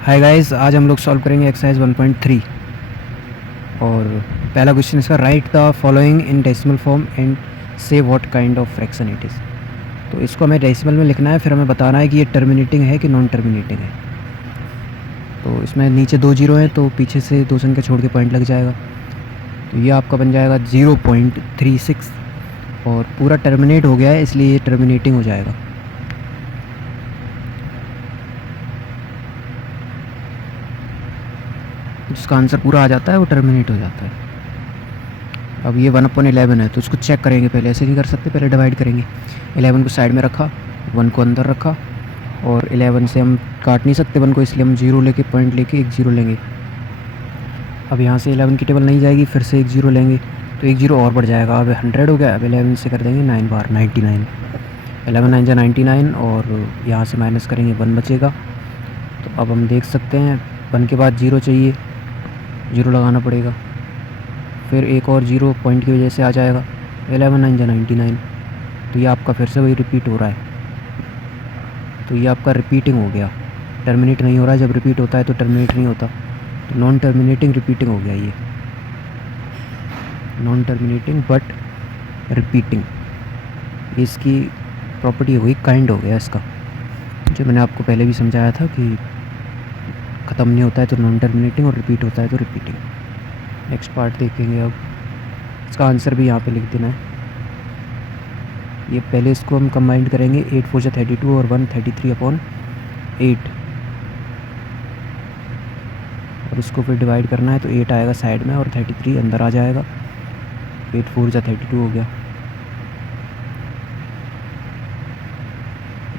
Hi guys, आज हम लोग सॉल्व करेंगे एक्सरसाइज 1.3 और पहला क्वेश्चन इसका, write the following in decimal form and say what kind of fraction it is. तो इसको हमें डेसिमल में लिखना है, फिर हमें बताना है कि ये टर्मिनेटिंग है कि नॉन टर्मिनेटिंग है। तो इसमें नीचे 2 जीरो हैं तो पीछे से 2 संख्या छोड़ के पॉइंट लग जाएगा। तो ये आपका बन जाएगा 0.36 और पूरा टर्मिनेट हो गया है इसलिए ये टर्मिनेटिंग हो जाएगा। जिसका आंसर पूरा आ जाता है वो टर्मिनेट हो जाता है। अब ये 1/11 है तो उसको चेक करेंगे, पहले ऐसे नहीं कर सकते, पहले डिवाइड करेंगे। 11 को साइड में रखा, 1 को अंदर रखा और 11 से हम काट नहीं सकते 1 को, इसलिए हम 0 लेके पॉइंट लेके 1 0 लेंगे। अब यहाँ से 11 की टेबल नहीं जाएगी, फिर से 1 0 लेंगे तो 1 0 और बढ़ जाएगा। अब 100 हो गया। अब 11 से कर देंगे 9 बार 99, 11 9 जा 99 और यहाँ से माइनस करेंगे 1 बचेगा। तो अब हम देख सकते हैं 1 के बाद 0 चाहिए, 0 लगाना पड़ेगा, फिर एक और 0 पॉइंट की वजह से आ जाएगा। 11 9 जा 99, तो ये आपका फिर से वही रिपीट हो रहा है। तो ये आपका रिपीटिंग हो गया, टर्मिनेट नहीं हो रहा है। जब रिपीट होता है तो टर्मिनेट नहीं होता, तो नॉन टर्मिनेटिंग रिपीटिंग हो गया। ये नॉन टर्मिनेटिंग बट रिपीटिंग, इसकी प्रॉपर्टी हो गई, काइंड हो गया इसका, जो मैंने आपको पहले भी समझाया था कि ख़त्म नहीं होता है तो नॉन टर्मिनेटिंग और रिपीट होता है तो रिपीटिंग। नेक्स्ट पार्ट देखेंगे। अब इसका आंसर भी यहाँ पे लिख देना है। ये पहले इसको हम कंबाइंड करेंगे, 8 4 जा 32 और 1 33/8 और उसको फिर डिवाइड करना है तो 8 आएगा साइड में और 33 अंदर आ जाएगा। 8 4 जा 32 हो गया,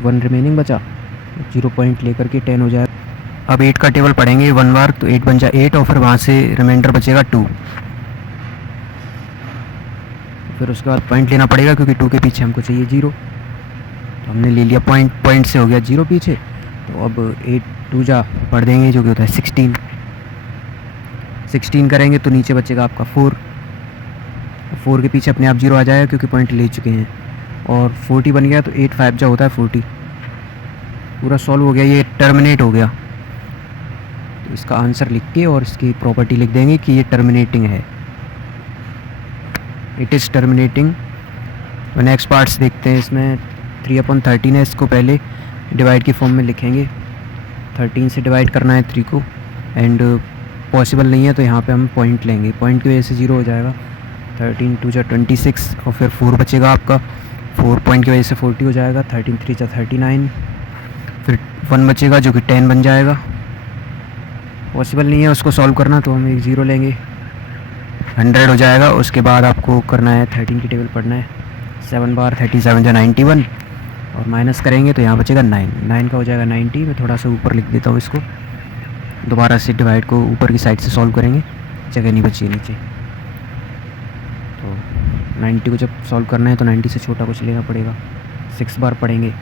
1 रिमेनिंग बचा, 0 पॉइंट लेकर के 10 हो जाएगा। अब 8 का टेबल पढ़ेंगे 1 बार तो 8 बन जाए 8 और फिर वहाँ से रिमाइंडर बचेगा 2। फिर उसके बाद पॉइंट लेना पड़ेगा क्योंकि 2 के पीछे हमको चाहिए 0, तो हमने ले लिया पॉइंट, पॉइंट से हो गया 0 पीछे। तो अब 8 2 जा पढ़ देंगे जो कि होता है 16, 16 करेंगे तो नीचे बचेगा आपका 4, 4 के पीछे अपने आप 0 आ जाएगा क्योंकि पॉइंट ले चुके हैं। और 40 बन गया तो 8 5 जा होता है 40। पूरा सॉल्व हो गया, ये टर्मिनेट हो गया। तो इसका आंसर लिख के और इसकी प्रॉपर्टी लिख देंगे कि ये टर्मिनेटिंग है, it is terminating. Next parts देखते हैं। इसमें 3/13 है, इसको पहले डिवाइड की फॉर्म में लिखेंगे। 13 से डिवाइड करना है 3 को एंड पॉसिबल नहीं है तो यहाँ पे हम पॉइंट लेंगे, पॉइंट की वजह से 0 हो जाएगा। 13 2 जा 26 और फिर 4 बचेगा आपका, 4 पॉइंट की वजह से 40 हो जाएगा। 13 3 जा 39, फिर 1 बचेगा जो कि 10 बन जाएगा। पॉसिबल नहीं है उसको सॉल्व करना तो हम 1 0 लेंगे, 100 हो जाएगा। उसके बाद आपको करना है 13 की टेबल पढ़ना है, 7 बार 37 जा 91 और माइनस करेंगे तो यहाँ बचेगा 9, 9 का हो जाएगा 90। मैं थोड़ा सा ऊपर लिख देता हूँ इसको, दोबारा से डिवाइड को ऊपर की साइड से सॉल्व करेंगे, जगह नहीं बची है नीचे। तो 90 को जब सॉल्व करना है तो 90 से छोटा कुछ लेना पड़ेगा। 6 बार पढ़ेंगे,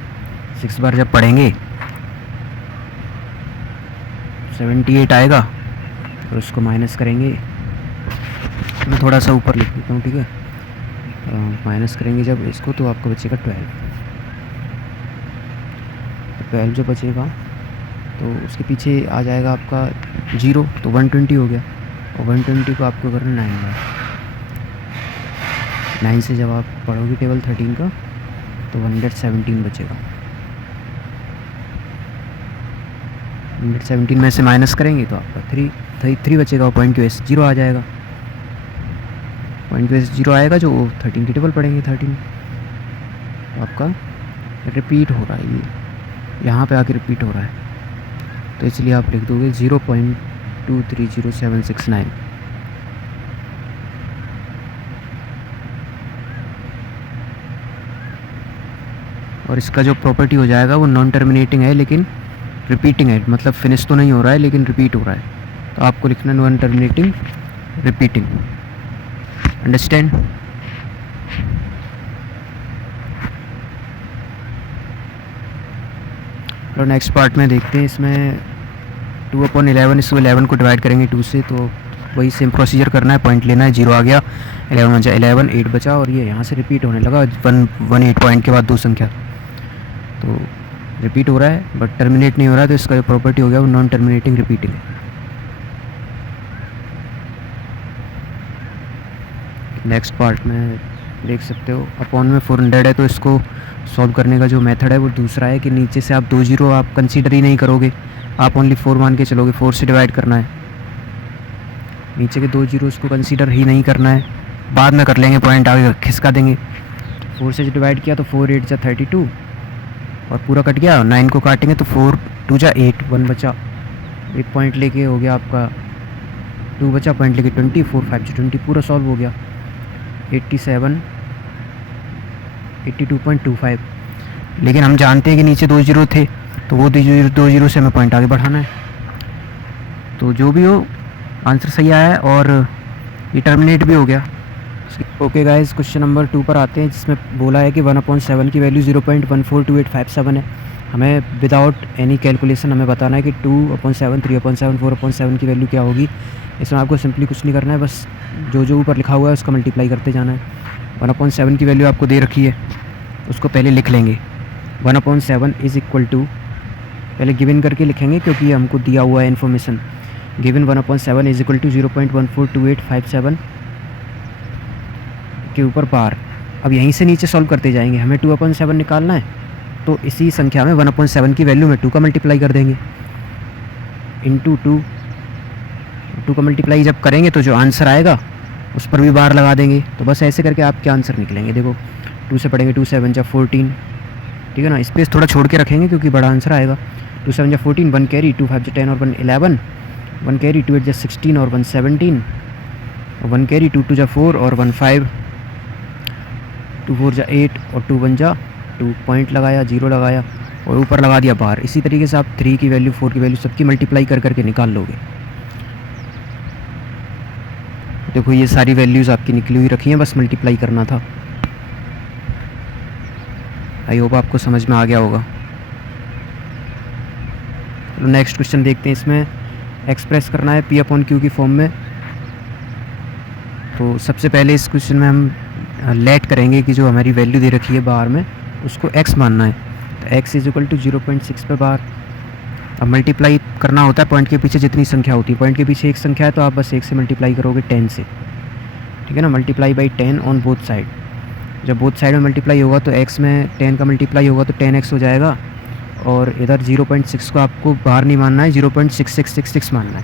6 बार जब पढ़ेंगे 78 आएगा और उसको माइनस करेंगे। मैं थोड़ा सा ऊपर लिख देता हूँ, ठीक है। माइनस करेंगे जब इसको तो आपको बचेगा 12 जो बचेगा तो उसके पीछे आ जाएगा आपका 0, तो 120 हो गया। और 120 को आपको करना 9 बार। 9 से जब आप पढ़ोगे टेबल 13 का तो 117 बचेगा। 117 में से माइनस करेंगे तो आपका 3 बचेगा और पॉइंट की वजह से 0 आ जाएगा। पॉइंट की वजह से 0 आएगा जो 13 की टेबल पढ़ेंगे 13, तो आपका रिपीट हो रहा है, ये यहाँ पे आके रिपीट हो रहा है तो इसलिए आप लिख दोगे 0.230769। और इसका जो प्रॉपर्टी हो जाएगा वो नॉन टर्मिनेटिंग है लेकिन रिपीटिंग है, मतलब फिनिश तो नहीं हो रहा है लेकिन रिपीट हो रहा है। तो आपको लिखना नॉन टर्मिनेटिंग रिपीटिंग, अंडरस्टैंड। और नेक्स्ट पार्ट में देखते हैं। इसमें 2/11, इसको 11 को डिवाइड करेंगे 2 से, तो वही सेम प्रोसीजर करना है, पॉइंट लेना है, 0 आ गया, 11 बचा 11, 8 बचा और ये यहाँ से रिपीट होने लगा 118 पॉइंट के बाद 2 संख्या। तो रिपीट हो रहा है बट टर्मिनेट नहीं हो रहा, तो इसका जो प्रॉपर्टी हो गया वो नॉन टर्मिनेटिंग रिपीटिंग है। नेक्स्ट पार्ट में देख सकते हो अपॉन में 400 है, तो इसको सॉल्व करने का जो मेथड है वो दूसरा है कि नीचे से आप 2 जीरो आप कंसीडर ही नहीं करोगे, आप ओनली 4 मान के चलोगे। 4 से डिवाइड करना है, नीचे के 2 जीरो उसको कंसीडर ही नहीं करना है, बाद में कर लेंगे, पॉइंट आगे खिसका देंगे। 4 से डिवाइड किया तो 4 8 जा 32 और पूरा कट गया। 9 को काटेंगे तो 4 2 जा 8, 1 बचा, एक पॉइंट लेके हो गया आपका 2 बचा, पॉइंट लेके 20, 4 5 जा 20, पूरा सॉल्व हो गया। 87 82.25। लेकिन हम जानते हैं कि नीचे 2 जीरो थे, तो वो 2 जीरो से हमें पॉइंट आगे बढ़ाना है। तो जो भी हो आंसर सही आया है और ये टर्मिनेट भी हो गया। ओके गाइस, क्वेश्चन नंबर 2 पर आते हैं, जिसमें बोला है कि 1/7 की वैल्यू 0.142857 है। हमें विदाउट एनी कैलकुलेशन हमें बताना है कि 2/7, 3/7, 4/7 की वैल्यू क्या होगी। इसमें आपको सिंपली कुछ नहीं करना है, बस जो ऊपर लिखा हुआ है उसका मल्टीप्लाई करते जाना है। 1/7 की वैल्यू आपको दे रखी है, उसको पहले लिख लेंगे। 1/7 इज़ इक्वल टू, पहले गिवन करके लिखेंगे क्योंकि ये हमको दिया हुआ है information. Given 1/7 is equal to 0.142857 के ऊपर बार। अब यहीं से नीचे सॉल्व करते जाएंगे, हमें 2/7 निकालना है, तो इसी संख्या में 1/7 की वैल्यू में 2 का मल्टीप्लाई कर देंगे, इंटू 2 का मल्टीप्लाई जब करेंगे तो जो आंसर आएगा उस पर भी बार लगा देंगे। तो बस ऐसे करके आपके आंसर निकलेंगे। देखो 2 से पढ़ेंगे, 2 7 जा 14, ठीक है ना, स्पेस थोड़ा छोड़ के रखेंगे क्योंकि बड़ा आंसर आएगा। 2 7 जा 14, 1 कैरी, 2 5 जा 10 और 1 11, 1 कैरी, 2 8 जा 16 और 1 17, 1 कैरी, 2 2 जा 4 और 1 5, 2 4 जा 8 और 2 1 जा 2, पॉइंट लगाया, 0 लगाया और ऊपर लगा दिया बार। इसी तरीके से आप 3 की वैल्यू, 4 की वैल्यू सबकी मल्टीप्लाई कर करके निकाल लोगे। देखो ये सारी वैल्यूज़ आपकी निकली हुई रखी हैं, बस मल्टीप्लाई करना था। आई होप आपको समझ में आ गया होगा। तो नेक्स्ट क्वेश्चन देखते हैं, इसमें एक्सप्रेस करना है P/Q की फॉर्म में। तो सबसे पहले इस क्वेश्चन में हम लेट करेंगे कि जो हमारी वैल्यू दे रखी है बार में उसको x मानना है। तो x इज इक्वल टू 0.6 पे बार। अब मल्टीप्लाई करना होता है पॉइंट के पीछे जितनी संख्या होती है, पॉइंट के पीछे एक संख्या है तो आप बस 1 से मल्टीप्लाई करोगे 10 से, ठीक है ना। Multiply by 10 on both side. जब बोथ साइड में मल्टीप्लाई होगा तो x में 10 का मल्टीप्लाई होगा तो 10x हो जाएगा, और इधर 0.6 को आपको बार नहीं मानना है, 0.6666 मानना है,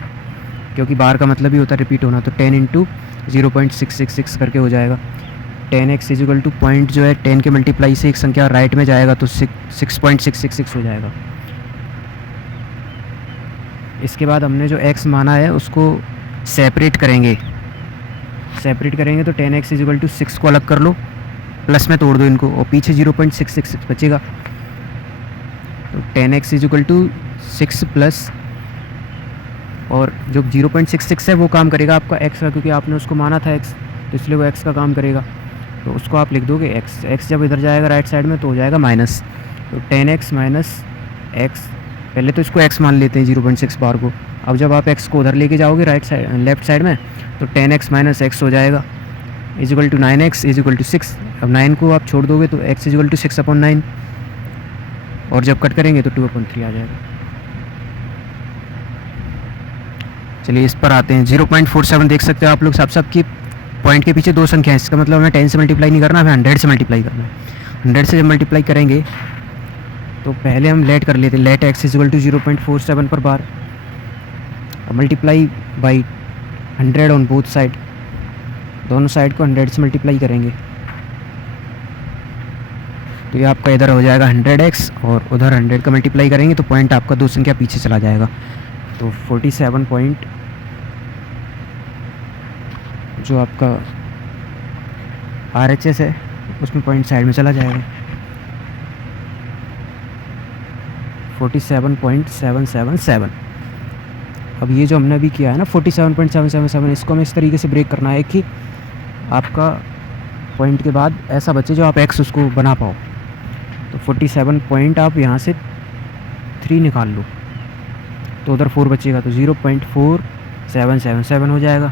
क्योंकि बार का मतलब ही होता है रिपीट होना। तो 10 इंटू 0.666 करके हो जाएगा। 10x is equal two point जो है 10 के मल्टीप्लाई से एक संख्या राइट में जाएगा तो 6.666 हो जाएगा। इसके बाद हमने जो x माना है उसको सेपरेट करेंगे तो 10x इज इक्वल टू 6 को अलग कर लो, प्लस में तोड़ दो इनको और पीछे 0.666 बचेगा। तो 10x is equal to 6 plus, और जो 0.66 है वो काम करेगा आपका x का, क्योंकि आपने उसको माना था x, तो इसलिए वो x का काम करेगा। तो उसको आप लिख दोगे x जब इधर जाएगा राइट साइड में तो हो जाएगा माइनस। तो 10x माइनस x, पहले तो इसको x मान लेते हैं 0.6 बार को। अब जब आप x को उधर लेके जाओगे राइट साइड लेफ्ट साइड में तो 10x माइनस x हो जाएगा is equal to 9x is equal to 6। अब 9 को आप छोड़ दोगे तो x इज इक्वल टू 6/9, और जब कट करेंगे तो 2/3 आ जाएगा। चलिए इस पर आते हैं। 0.47 देख सकते हो आप लोग, सब की पॉइंट के पीछे 2 संख्या है, इसका मतलब हमें 10 से मल्टीप्लाई नहीं करना, हमें 100 से मल्टीप्लाई करना है। 100 से जब मल्टीप्लाई करेंगे तो पहले हम लेट कर लेते हैं, let x is equal to 0.47 पर bar, multiply by 100 on both side, दोनों साइड को 100 से मल्टीप्लाई करेंगे तो ये आपका इधर हो जाएगा 100x, और उधर 100 का मल्टीप्लाई करेंगे तो पॉइंट आपका 2 संख्या पीछे चला जाएगा। तो 47 पॉइंट जो आपका RHS है उसमें पॉइंट साइड में चला जाएगा। 47.777। अब ये जो हमने अभी किया है ना 47.777, इसको हमें इस तरीके से ब्रेक करना है कि आपका पॉइंट के बाद ऐसा बचे जो आप x उसको बना पाओ। तो 47 पॉइंट आप यहाँ से 3 निकाल लो तो उधर 4 बचेगा, तो 0.4777 हो जाएगा।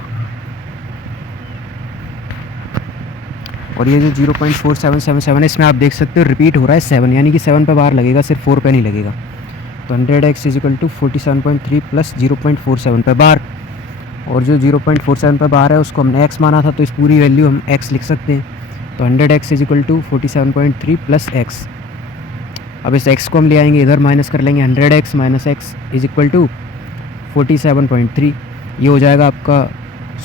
और ये जो 0.4777 है इसमें आप देख सकते हो रिपीट हो रहा है 7, यानी कि 7 पे बार लगेगा, सिर्फ 4 पे नहीं लगेगा। तो 100x is equal to 47.3 plus 0.47 पे बार, और जो 0.47 पे बार है उसको हमने x माना था, तो इस पूरी वैल्यू हम x लिख सकते हैं। तो 100x is equal to 47.3 plus x। अब इस x को हम ले आएंगे इधर, माइनस कर लेंगे 100x minus x is equal to 47.3। ये हो जाएगा आपका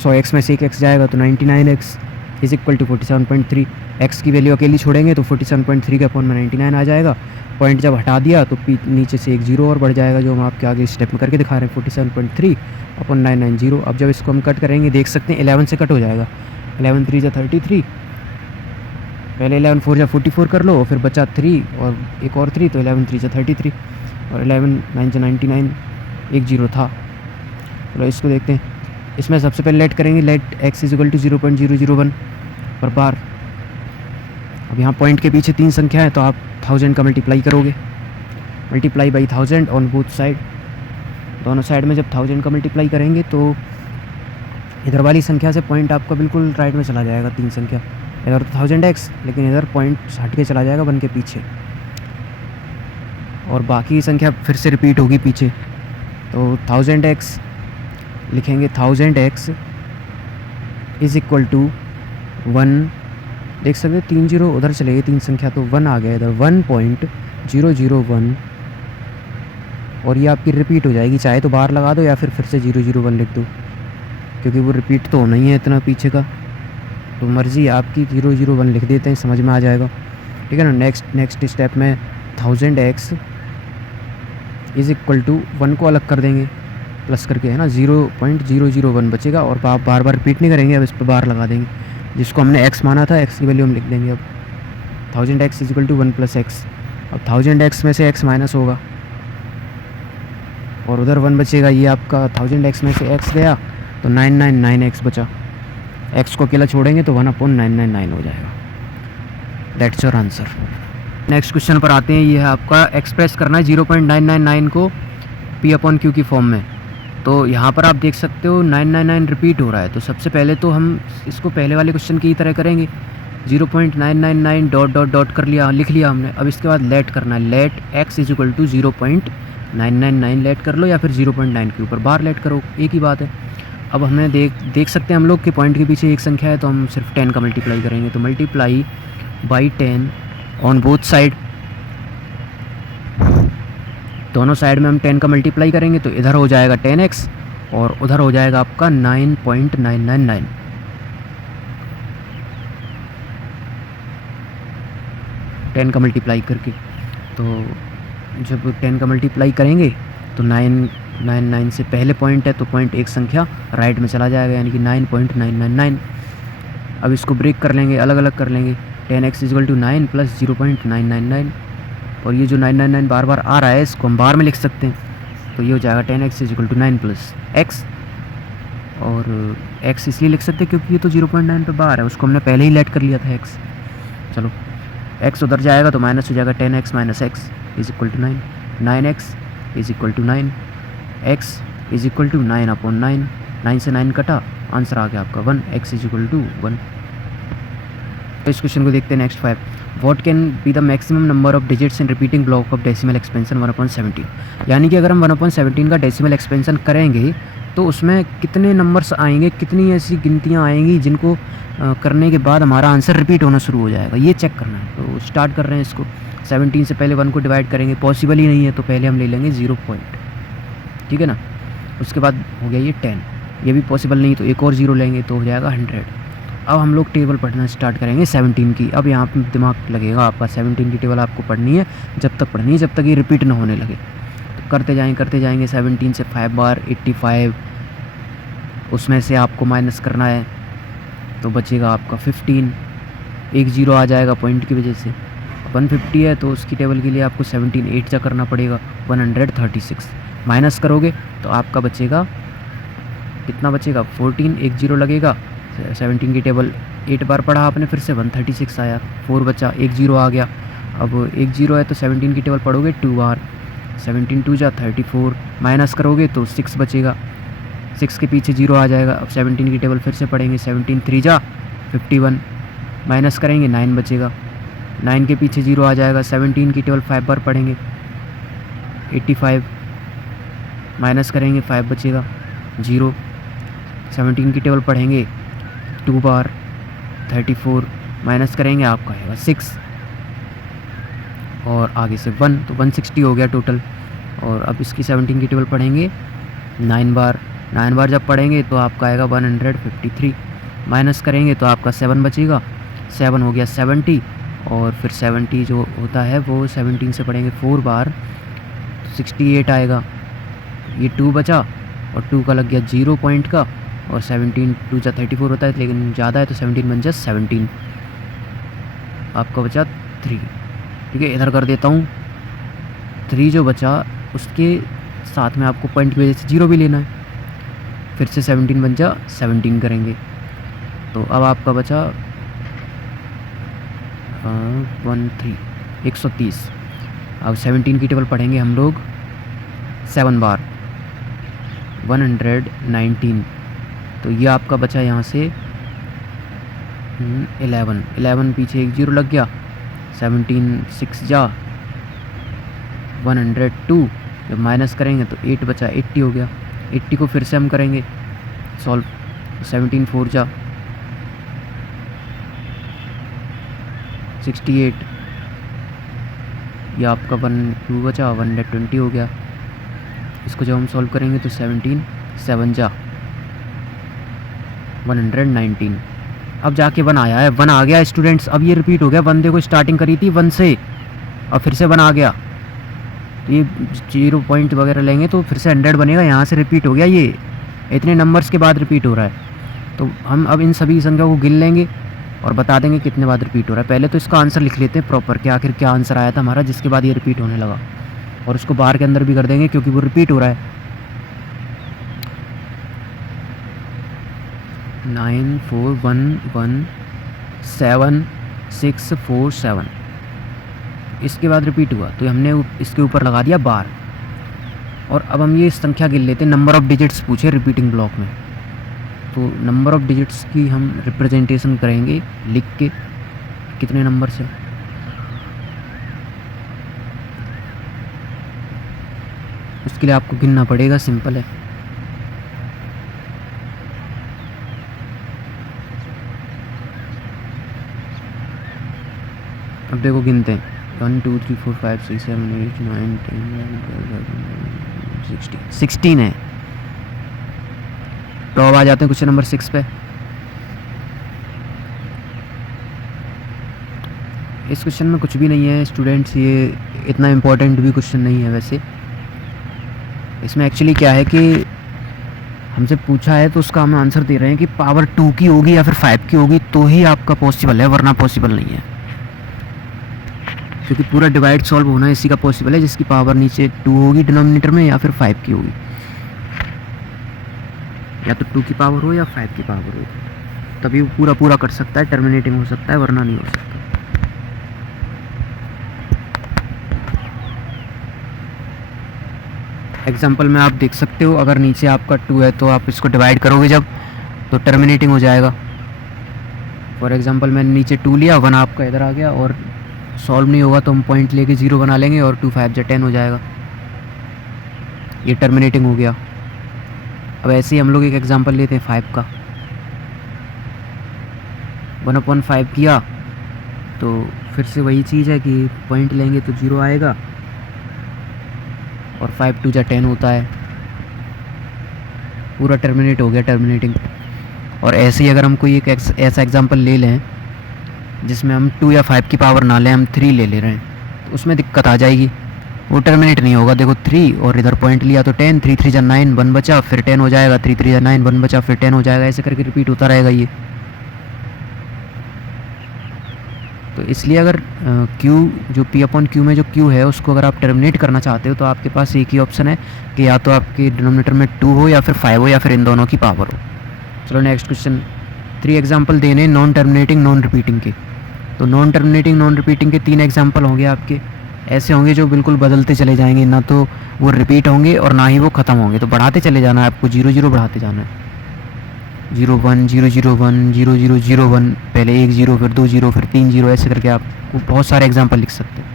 100x में से एक x जाएगा तो 99x is equal to 47.3। x की वैल्यू अकेली छोड़ेंगे तो 47.3 के अपॉन में 99 आ जाएगा। पॉइंट जब हटा दिया तो नीचे से एक जीरो और बढ़ जाएगा, जो हम आपके आगे स्टेप में करके दिखा रहे हैं, 47.3 अपॉन 990। अब जब इसको हम कट करेंगे देख सकते हैं 11 से कट हो जाएगा। 11 3 जा 33, पहले 11 4 जा 44 कर लो, फिर बचा 3 और एक और 3, तो 11 3 जा 33 और 11 9 जा 99, एक जीरो था। चलो इसको देखते हैं। इसमें सबसे पहले लेट करेंगे, let x is equal to 0.001 पर बार। अब यहाँ पॉइंट के पीछे 3 संख्या है तो आप 1000 का मल्टीप्लाई करोगे, multiply by 1000 on both side. दोनों साइड में जब 1000 का मल्टीप्लाई करेंगे तो इधर वाली संख्या से पॉइंट आपका बिल्कुल राइट में चला जाएगा। 3 संख्या इधर तो 1000x, लेकिन इधर पॉइंट हट के चला जाएगा 1 के पीछे, और बाकी संख्या फिर से रिपीट होगी पीछे। तो 1000x लिखेंगे, 1000x इज इक्वल टू 1, देख सकते हैं 3 जीरो उधर चले गए, 3 संख्या तो 1 आ गया इधर, 1.001, और ये आपकी रिपीट हो जाएगी। चाहे तो बाहर लगा दो या फिर से 001 लिख दो, क्योंकि वो रिपीट तो होना ही है इतना पीछे का, तो मर्ज़ी आपकी 001 लिख देते हैं, समझ में आ जाएगा। ठीक है ना। नेक्स्ट स्टेप में 1000x इज़ इक्वल टू 1 को अलग कर देंगे प्लस करके, है ना, 0.001 बचेगा, और आप बार बार रिपीट नहीं करेंगे, अब इस पर बार लगा देंगे, जिसको हमने x माना था, x की वैल्यू हम लिख देंगे। अब 1000x is equal to 1 plus x। अब 1000x में से x माइनस होगा और उधर 1 बचेगा, ये आपका 1000x में से x गया तो 999x बचा। x को अकेला छोड़ेंगे तो 1/999 हो जाएगा। That's your answer. Next question पर आते हैं। ये है आपका एक्सप्रेस करना है 0.999 को p/q की फॉर्म में। तो यहाँ पर आप देख सकते हो 999 रिपीट हो रहा है, तो सबसे पहले तो हम इसको पहले वाले क्वेश्चन की तरह करेंगे। 0.999 डॉट डॉट डॉट कर लिया, लिख लिया हमने। अब इसके बाद लेट करना है, let x is equal to 0.999 let कर लो, या फिर 0.9 के ऊपर बार लेट करो, एक ही बात है। अब हमें देख सकते हैं हम लोग कि पॉइंट के पीछे एक संख्या है, तो हम सिर्फ 10 का मल्टीप्लाई करेंगे, तो multiply by 10 on both side. दोनों साइड में हम 10 का मल्टीप्लाई करेंगे तो इधर हो जाएगा 10x और उधर हो जाएगा आपका 9.999। टेन का मल्टीप्लाई करके, तो जब 10 का मल्टीप्लाई करेंगे तो 999 से पहले पॉइंट है, तो पॉइंट एक संख्या राइट में चला जाएगा, यानी कि 9.999। अब इसको ब्रेक कर लेंगे, अलग अलग कर लेंगे। 10x इक्वल टू 9 प्लस 0.999, और ये जो 999 बार बार आ रहा है इसको हम बार में लिख सकते हैं, तो ये हो जाएगा 10x equal to 9 plus x। और x इसलिए लिख सकते हैं क्योंकि ये तो 0.9 पे बार है, उसको हमने पहले ही लेट कर लिया था x। चलो x उधर जाएगा तो माइनस हो जाएगा 10x minus x is equal to 9। 9x is equal to 9, x is equal to 9/9। 9 से 9 कटा, आंसर आ गया आपका 1, x इज इक्वल टू 1। तो इस क्वेश्चन को देखते हैं next 5। What can be the maximum number of digits in repeating block of decimal expansion 1/17। यानी कि अगर हम 1/17 का डेसिमल एक्सपेंशन करेंगे तो उसमें कितने नंबर्स आएंगे, कितनी ऐसी गिनतियाँ आएंगी जिनको करने के बाद हमारा आंसर रिपीट होना शुरू हो जाएगा, ये चेक करना है। तो स्टार्ट कर रहे हैं इसको। 17 से पहले 1 को डिवाइड करेंगे, पॉसिबल ही नहीं है, तो पहले हम ले लेंगे 0 पॉइंट, ठीक है ना। उसके बाद हो गया ये 10, ये भी पॉसिबल नहीं, तो एक और 0 लेंगे तो हो जाएगा 100। अब हम लोग टेबल पढ़ना स्टार्ट करेंगे 17 की। अब यहाँ पे दिमाग लगेगा आपका, 17 की टेबल आपको पढ़नी है, जब तक पढ़नी है जब तक ये रिपीट ना होने लगे। तो करते जाएंगे 17 से 5 बार 85, उसमें से आपको माइनस करना है तो बचेगा आपका 15, एक 0 आ जाएगा पॉइंट की वजह से। 150 है तो उसकी टेबल के लिए आपको 17 8 जा करना पड़ेगा, 136। माइनस करोगे तो आपका बचेगा, कितना बचेगा 14, एक 0 लगेगा। 17 की टेबल 8 बार पढ़ा आपने, फिर से 136 आया, 4 बचा, एक 0 आ गया। अब एक 0 है तो 17 की टेबल पढ़ोगे 2 बार, 17 2 जा 34, माइनस करोगे तो 6 बचेगा, 6 के पीछे 0 आ जाएगा। अब 17 की टेबल फिर से पढ़ेंगे, 17 3 जा 51, माइनस करेंगे 9 बचेगा, 9 के पीछे 0 आ जाएगा, 17 की टेबल 5 बार पढ़ेंगे 85, माइनस करेंगे 5 बचेगा 0, 17 की टेबल पढ़ेंगे 2 बार 34, माइनस करेंगे आपका आएगा 6 और आगे से 1, तो 160 हो गया टोटल। और अब इसकी 17 की टेबल पढ़ेंगे 9 बार, 9 बार जब पढ़ेंगे तो आपका आएगा 153, माइनस करेंगे तो आपका 7 बचेगा, 7 हो गया 70 और फिर 70 जो होता है वो 17 से पढ़ेंगे 4 बार, 68 आएगा। ये 2 बचा और 2 का लग गया 0 पॉइंट का, और 17 2 जा 34 होता है लेकिन ज़्यादा है तो 17 बन जाए 17, आपका बचा 3। ठीक है, इधर कर देता हूँ 3 जो बचा उसके साथ में आपको पॉइंट की वजह से 0 भी लेना है, फिर से 17 बन जा 17 करेंगे। तो अब आपका बचा 130। अब 17 की टेबल पढ़ेंगे हम लोग 7 बार, 119, तो ये आपका बचा यहाँ से 11 पीछे एक 0 लग गया, 17 6 जा 102, जब माइनस करेंगे तो 8 बचा 80 हो गया। 80 को फिर से हम करेंगे सॉल्व, 17 4 जा 68, ये आपका 2 बचा 120 हो गया। इसको जब हम सॉल्व करेंगे तो 17 7 जा 119, अब जाके 1 आया है, 1 आ गया स्टूडेंट्स। अब ये रिपीट हो गया, 1 देखो स्टार्टिंग करी थी 1 से और फिर से 1 आ गया, तो ये 0 पॉइंट वगैरह लेंगे तो फिर से 100 बनेगा, यहाँ से रिपीट हो गया, ये इतने नंबर्स के बाद रिपीट हो रहा है। तो हम अब इन सभी संख्या को गिन लेंगे और बता देंगे कितने बाद रिपीट हो रहा है। पहले तो इसका आंसर लिख लेते हैं प्रॉपर कि आखिर क्या आंसर आया था हमारा जिसके बाद ये रिपीट होने लगा, और उसको बाहर के अंदर भी कर देंगे क्योंकि वो रिपीट हो रहा है। 94117647, इसके बाद रिपीट हुआ तो हमने इसके ऊपर लगा दिया बार। और अब हम ये संख्या गिन लेते हैं, नंबर ऑफ़ डिजिट्स पूछे रिपीटिंग ब्लॉक में, तो नंबर ऑफ़ डिजिट्स की हम रिप्रेजेंटेशन करेंगे लिख के कितने नंबर से। उसके लिए आपको गिनना पड़ेगा, सिंपल है। अब देखो गिनते हैं 1 2 3 4 5 6 7 8 9 10 11 12 16 है। तो अब आ जाते हैं क्वेश्चन नंबर 6 पे। इस क्वेश्चन में कुछ भी नहीं है स्टूडेंट्स, ये इतना इम्पोर्टेंट भी क्वेश्चन नहीं है वैसे। इसमें एक्चुअली क्या है कि हमसे पूछा है तो उसका हम आंसर दे रहे हैं कि पावर 2 की होगी या फिर 5 की होगी तो ही आपका पॉसिबल है, वरना पॉसिबल नहीं है। क्योंकि पूरा डिवाइड सॉल्व होना इसी का पॉसिबल है जिसकी पावर नीचे 2 होगी डिनोमिनेटर में या फिर 5 की होगी, या तो 2 की पावर हो या 5 की पावर हो, तभी वो पूरा पूरा कर सकता है, टर्मिनेटिंग हो सकता है, वरना नहीं हो सकता। एग्जाम्पल में आप देख सकते हो, अगर नीचे आपका 2 है तो आप इसको डिवाइड करोगे जब तो टर्मिनेटिंग हो जाएगा। फॉर एग्जांपल मैंने नीचे 2 लिया, 1 आपका इधर आ गया, और सॉल्व नहीं होगा तो हम पॉइंट लेके 0 बना लेंगे और 2 5 10 हो जाएगा, ये टर्मिनेटिंग हो गया। अब ऐसे ही हम लोग एक एग्जांपल लेते हैं 5 का। 1/5 किया तो फिर से वही चीज़ है कि पॉइंट लेंगे तो 0 आएगा, और 5 2 10 होता है, पूरा टर्मिनेट हो गया, टर्मिनेटिंग। और ऐसे ही अगर हम कोई एक ऐसा एग्जांपल ले लें जिसमें हम 2 या 5 की पावर ना लें, हम 3 ले रहे हैं, तो उसमें दिक्कत आ जाएगी, वो टर्मिनेट नहीं होगा। देखो 3 और इधर पॉइंट लिया तो 10, 3 3 जा 9, 1 बचा फिर 10 हो जाएगा, 3 3 जा 9, 1 बचा फिर 10 हो जाएगा, ऐसे करके रिपीट होता रहेगा ये। तो इसलिए अगर Q जो P/Q में जो Q है उसको अगर आप टर्मिनेट करना चाहते हो तो आपके पास एक ही ऑप्शन है कि या तो आपके डिनोमिनेटर में 2 हो या फिर 5 हो या फिर इन दोनों की पावर हो। चलो नेक्स्ट क्वेश्चन, 3 एग्जांपल देने नॉन टर्मिनेटिंग नॉन रिपीटिंग के। तो नॉन टर्मिनेटिंग नॉन रिपीटिंग के 3 एग्जांपल होंगे आपके, ऐसे होंगे जो बिल्कुल बदलते चले जाएंगे, ना तो वो रिपीट होंगे और ना ही वो ख़त्म होंगे, तो बढ़ाते चले जाना है आपको, 0 0 बढ़ाते जाना है। 01 001 0001, पहले 1 0 फिर 2 0 फिर 3 0, ऐसे करके आप बहुत सारे एग्जांपल लिख सकते हैं।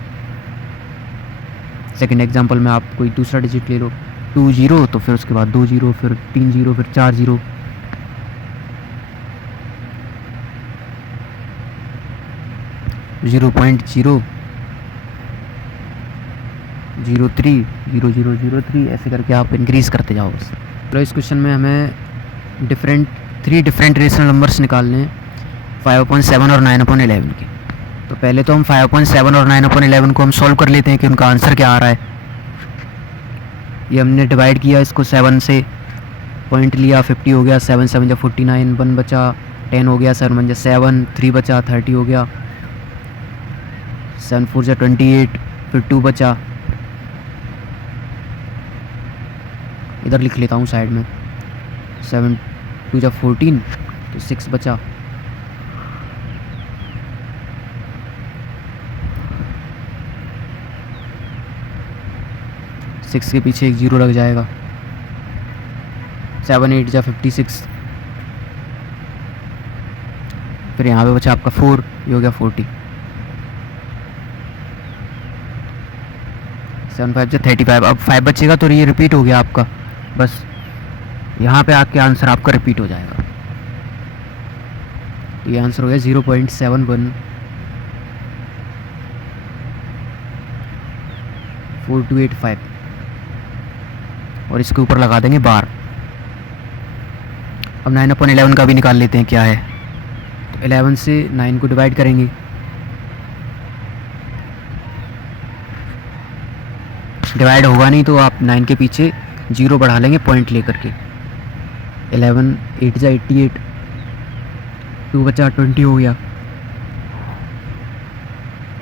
सेकंड एग्जांपल में आप कोई दूसरा डिजिट ले लो, 2 0, तो फिर उसके बाद 2 0 फिर 3 0 फिर 4 0, 0.0 03 0003, ऐसे करके आप इंक्रीज़ करते जाओ बस। तो इस क्वेश्चन में हमें थ्री डिफरेंट रेशनल नंबर्स निकालने हैं 5/7 और 9/11 के। तो पहले तो हम 5/7 और 9/11 को हम सॉल्व कर लेते हैं कि उनका आंसर क्या आ रहा है। ये हमने डिवाइड किया इसको 7 से, पॉइंट लिया, 50 हो गया, 7 7 जा 49, 1 बचा, 10 हो गया, 7 1 जा 7, 3 बचा, 30 हो गया, 7 4 जा 28, फिर 2 बचा, इधर लिख लेता हूँ साइड में, 7 2 जा 14, तो 6 बचा, सिक्स के पीछे एक 0 लग जाएगा, 7 8 जा 56, फिर यहाँ पे बचा आपका 4, ये हो गया 40, 7 5 जा 35। अब 5 बचेगा तो ये रिपीट हो गया आपका, बस यहाँ पे आके आंसर आपका रिपीट हो जाएगा। तो ये आंसर हो गया 0.71 4285, और इसके ऊपर लगा देंगे बार। अब 9/11 का भी निकाल लेते हैं क्या है। तो 11 से 9 को डिवाइड करेंगे, डिवाइड होगा नहीं तो आप 9 के पीछे 0 बढ़ा लेंगे पॉइंट लेकर के। 11 8 जा 88, 2 बचा 20 हो गया,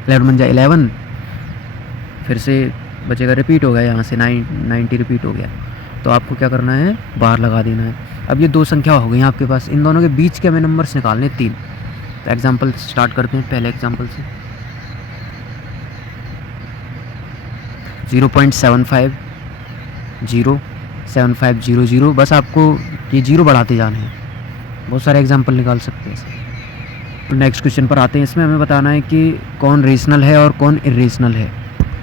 11 बन जा 11, फिर से बचेगा, रिपीट हो गया, यहाँ से 90 रिपीट हो गया। तो आपको क्या करना है, बार लगा देना है। अब ये दो संख्या हो गई आपके पास, इन दोनों के बीच के हमें नंबर्स निकालने 3। तो एग्जांपल स्टार्ट करते हैं पहले एग्जांपल से। 0.75 0 7500, बस आपको ये 0 बढ़ाते जाने हैं, बहुत सारे एग्जांपल निकाल सकते हैं। तो नेक्स्ट क्वेश्चन पर आते हैं। इसमें हमें बताना है कि कौन रेशनल है और कौन इरेशनल है।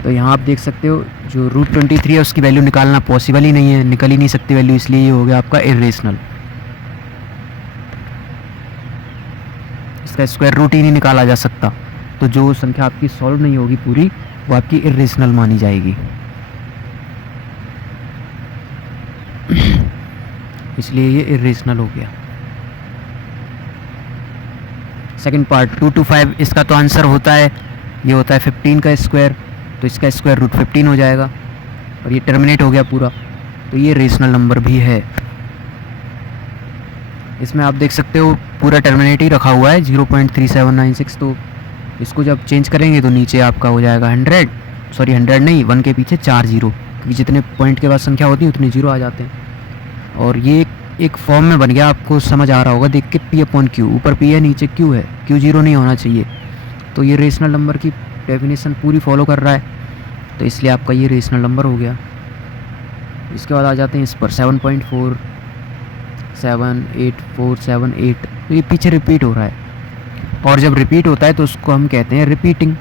तो यहाँ आप देख सकते हो जो √23 है उसकी वैल्यू निकालना पॉसिबल ही नहीं है, निकल ही नहीं सकती वैल्यू, इसलिए ये हो गया आपका इरेशनल। इसका स्क्वायर रूट ही नहीं निकाला जा सकता, तो जो संख्या आपकी सॉल्व नहीं होगी पूरी वो आपकी इरेशनल मानी जाएगी। इसलिए ये इरेशनल हो गया। सेकंड पार्ट 2 to 5, इसका तो आंसर होता है, ये होता है 15 का स्क्वायर, तो इसका स्क्वायर √15 हो जाएगा, और ये टर्मिनेट हो गया पूरा, तो ये रेशनल नंबर भी है। इसमें आप देख सकते हो पूरा टर्मिनेट ही रखा हुआ है 0.3796, तो इसको जब चेंज करेंगे तो नीचे आपका हो जाएगा 100 नहीं, 1 के पीछे 4 0, क्योंकि जितने पॉइंट के बाद संख्या होती है उतने 0 आ जाते हैं। और ये एक फॉर्म में बन गया, आपको समझ आ रहा होगा देख के, P/Q, ऊपर P है नीचे Q है, Q 0 नहीं होना चाहिए। तो ये रेशनल नंबर की डेफिनेशन पूरी फॉलो कर रहा है, तो इसलिए आपका ये रेशनल नंबर हो गया। इसके बाद आ जाते हैं इस पर 7.4 7 8 4 7 8, तो ये पीछे रिपीट हो रहा है, और जब रिपीट होता है तो उसको हम कहते हैं रिपीटिंग,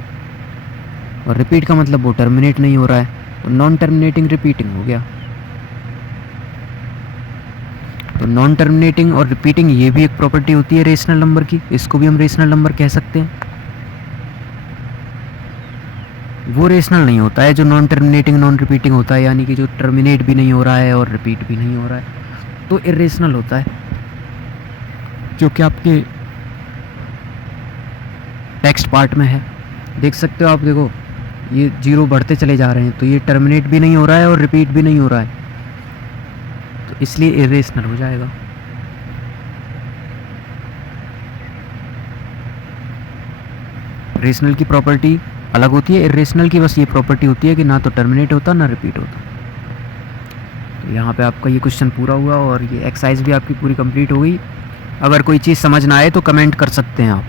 और रिपीट का मतलब वो टर्मिनेट नहीं हो रहा है, तो नॉन टर्मिनेटिंग रिपीटिंग हो गया। तो नॉन टर्मिनेटिंग और रिपीटिंग ये भी एक प्रॉपर्टी होती है रेशनल नंबर की, इसको भी हम रेशनल नंबर कह सकते हैं। वो रेशनल नहीं होता है जो नॉन टर्मिनेटिंग नॉन रिपीटिंग होता है, यानी कि जो टर्मिनेट भी नहीं हो रहा है और रिपीट भी नहीं हो रहा है, तो इरेशनल होता है, जो कि आपके टेक्स्ट पार्ट में है, देख सकते हो आप। देखो ये 0 बढ़ते चले जा रहे हैं, तो ये टर्मिनेट भी नहीं हो रहा है और रिपीट भी नहीं हो रहा है, तो इसलिए इरेशनल हो जाएगा। रेशनल की प्रॉपर्टी अलग होती है, इरेशनल की बस ये प्रॉपर्टी होती है कि ना तो टर्मिनेट होता ना रिपीट होता। तो यहाँ पे आपका ये क्वेश्चन पूरा हुआ, और ये एक्सरसाइज भी आपकी पूरी कंप्लीट हो गई। अगर कोई चीज़ समझ ना आए तो कमेंट कर सकते हैं आप।